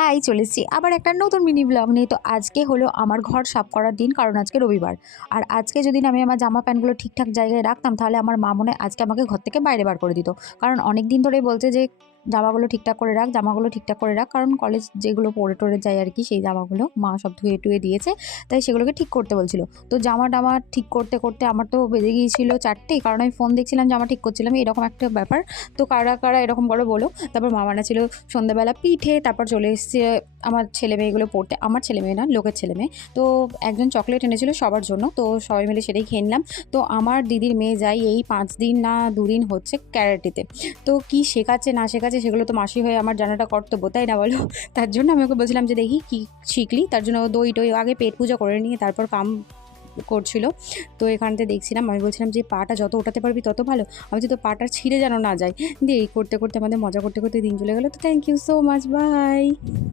High, চলে এসেছি আবার একটা নতুন মিনি ব্লগ নিয়ে। তো আজকে হলো আমার ঘর সাফ করার দিন, কারণ আজকে রবিবার। আর আজকে যদি না আমি আমার জামা প্যান্টগুলো ঠিকঠাক জায়গায় রাখতাম, তাহলে আমার মা মনে হয় আজকে আমাকে ঘর থেকে বাইরে বার করে দিত। কারণ অনেক দিন ধরেই বলছে যে জামাগুলো ঠিকঠাক করে রাখ, জামাগুলো ঠিকঠাক করে রাখ। কারণ কলেজ যেগুলো পরে টরে যায় আর কি, সেই জামাগুলো মা সব ধুয়ে টুয়ে দিয়েছে, তাই সেগুলোকে ঠিক করতে বলছিল। তো জামা টামা ঠিক করতে করতে আমার তো বেজে গিয়েছিল 4টে, কারণ আমি ফোন দেখছিলাম, জামা ঠিক করছিলাম, এরকম একটা ব্যাপার। তো কারা কারা এরকম করে বলো। তারপর মা বানাচ্ছিল সন্ধ্যাবেলা পিঠে, তারপর চলে এসছে আমার ছেলে মেয়েগুলো পড়তে। আমার ছেলে মেয়ে না, লোকের ছেলে মেয়ে। তো একজন চকলেট এনেছিল সবার জন্য, তো সবাই মিলে সেটাই খেয়ে নিলাম। তো আমার দিদির মেয়ে যাই এই 5 দিন না 2 দিন হচ্ছে ক্যারাটেতে। তো কি শেখাচ্ছে না শেখাচ্ছে সেগুলো তো মাসি হয়ে আমার জানাটা কর্তব্য, তাই না বলো? তার জন্য আমি ওকে বলছিলাম যে দেখি কি শিখলি। তার জন্য ও দই টই আগে পেট পূজা করে নিয়ে তারপর কাম করছিল। তো এখানতে দেখছিলাম, আমি বলছিলাম যে পাটা যত ওঠাতে পারবি তত ভালো। আমি বলছি তো পাটা ছিঁড়ে যেন না যায়। দিয়ে এই করতে করতে আমাদের মজা করতে করতে দিন চলে গেলো। তো thank you so much, by.